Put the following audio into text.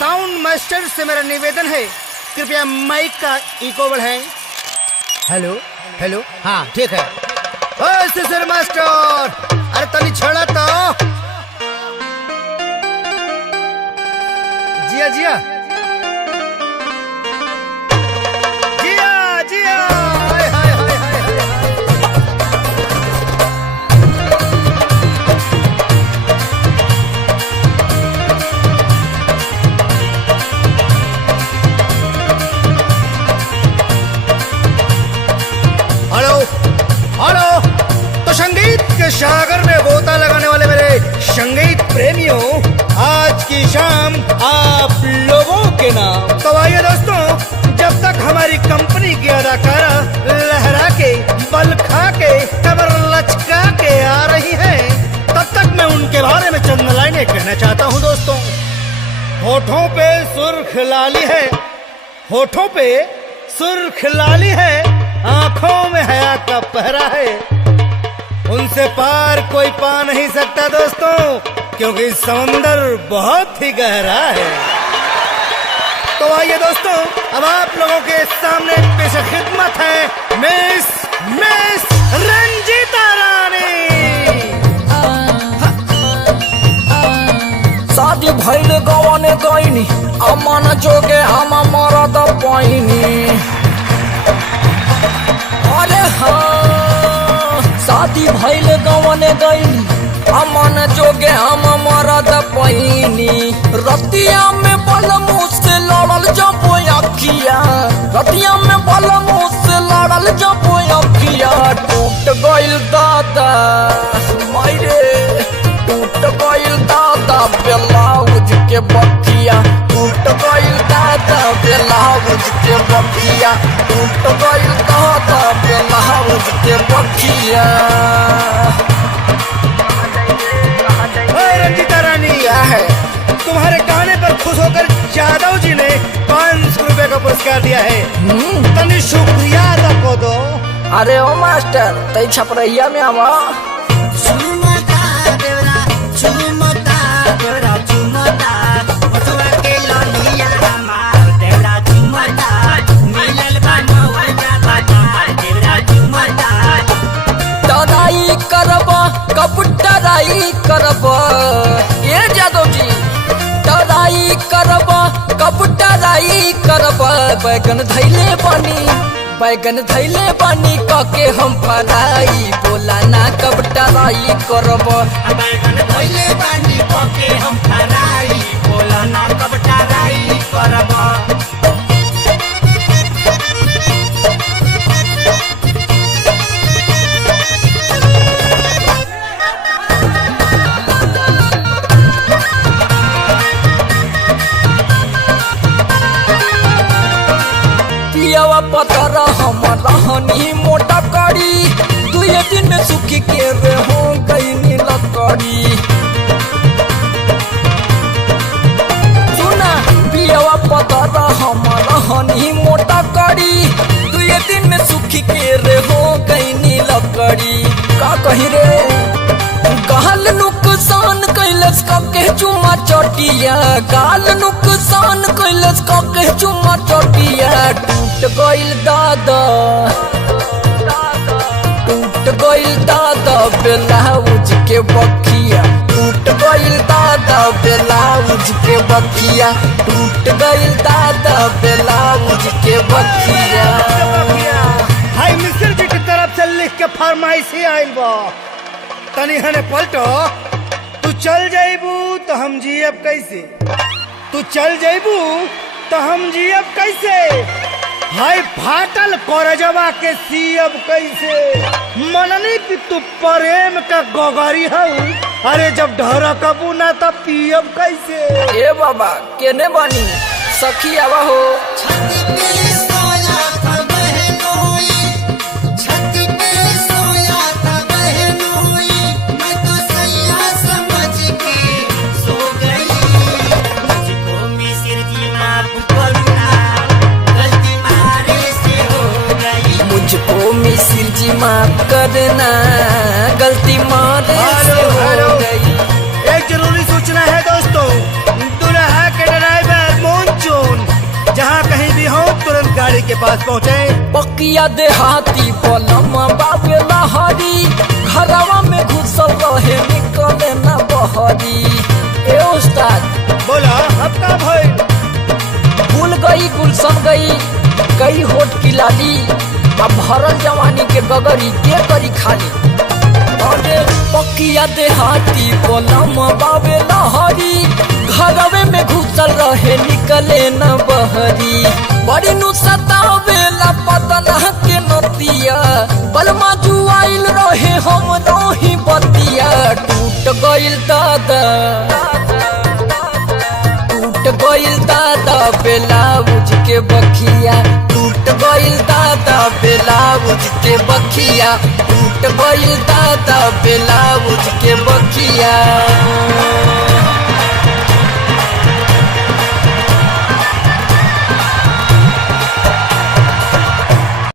Sound master से मेरा निवेदन है, कृपया माइक का इको बढ़ाएं। हेलो हेलो, हाँ ठीक है। ओए सिसर मास्टर, अरे तनी छोड़ा तो। जिया जिया जिया जिया, हाय हाय हाय हाय हाय। हेलो, तो संगीत के सागर में गोता लगाने वाले मेरे संगीत प्रेमियों, आज की शाम आप लोगों के नाम। तो आइए दोस्तों, जब तक हमारी कंपनी की अदाकारा लहरा के, बल खा के, कमर लचका के आ रही है, तब तक मैं उनके बारे में चंद लाइनें कहना चाहता हूँ दोस्तों। होठों पे सुर्ख लाली है, होठों पे सुर्ख लाली है, आंखों में हया का पहरा है, उनसे पार कोई पा नहीं सकता दोस्तों, क्योंकि समंदर बहुत ही गहरा है। तो आइए दोस्तों, अब आप लोगों के सामने पेश खिदमत है मिस रंजीता रानी। शादी भइल गवाने गईनी, अमन जोगे हम मरद पैनी। अरे हाँ, शादी भइल गवाने गईनी, अमन जोगे हम मरद पैनी। रतिया में बलमू से लड़ल जब अखिया, रतिया में बलमू से लड़ल जब अखिया। टूट गइल दादा मायरे, टूट गइल दादा ब्लाउज के बखिया, टूट गइल दादा ब्लाउज के बखिया, टूट गइल दादा ब्लाउज के बखिया। रंजीता रानी, क्या है? तुम्हारे गाने पर खुश होकर यादव जी ने 500 रुपए का पुरस्कार दिया है, तनी शुक्रिया अदा को दो। अरे ओ मास्टर, तई छपरैया में आवा। टराई करब कब टराई करब, ये जादव जी टराई करब कब टराई करब। बैगन धैले बानी, बैगन धैले बानी कके हम फराई, बोला ना कब टराई करब। बैगन धैले बानी कके हम फराई, बोला ना कब टराई करब। पतर हम रहनी मोटा कड़ी, 2 दिन में सुखी के रे हो गई लकड़ी। सुना पियावा पतर हम रहनी मोटा कड़ी, 2 दिन में सुखी के रे हो गई लकड़ी। का कही रे, गाल नुकसान कैलस कके चुमा चटिया, गाल नुकसान कैलस कके चुमा चटिया। टूट गइल दादा, टूट गइल दादा ब्लाउज के बखिया, टूट गइल दादा ब्लाउज के बखिया, टूट गइल दादा ब्लाउज के बखिया। हाय मिस्टर जी की तरफ से लिख के फरमाइश आइल बा, तनी हने पलटो। तू चल जाइबू तो हम जियब कैसे, तू चल जाइबू तो हम जियब कैसे, हाय फाटल करजवा के सीयब कैसे। मननी कि तू प्रेम का गोगरी हऊ, अरे जब ढरकबू ना तब पियब कैसे। ए बाबा केने बानी सखी आवा हो। छाती पे सोया था बहन हुई, छाती पे सोया था बहन हुई, मैं तो सैया समझ के सो गई। मुझको मिसिर जी माफ करना, गलती मारे से हो गई। मुझको मिसिर जी माफ करना, गलती मारे से हो गई। एक जरूरी सूचना है दोस्तों, दुल्हा के ड्राइवर के पास पहुँचे। पकिया देहाती बलम बाबे लहरी घरवा में घुसल रहे निकले न बहरी। ए उस्ताद बोला अब का भइल? भूल गई गुलशन गई होठ की लाली अब भरल जवानी के गगरी के करी खाली। अरे पकिया देहाती बलम बाबे लहरी घरवे में घुसल रहे निकले न बहरी। बड़ी नु सतावेला पतना के नतिया बलमा जुआइल रहे हम रही बतिया। टूट गइल दादा बेलाउज के बखिया टूट गइल दादा बेलाउज के बखिया टूट गइल दादा बेलाउज के बखिया।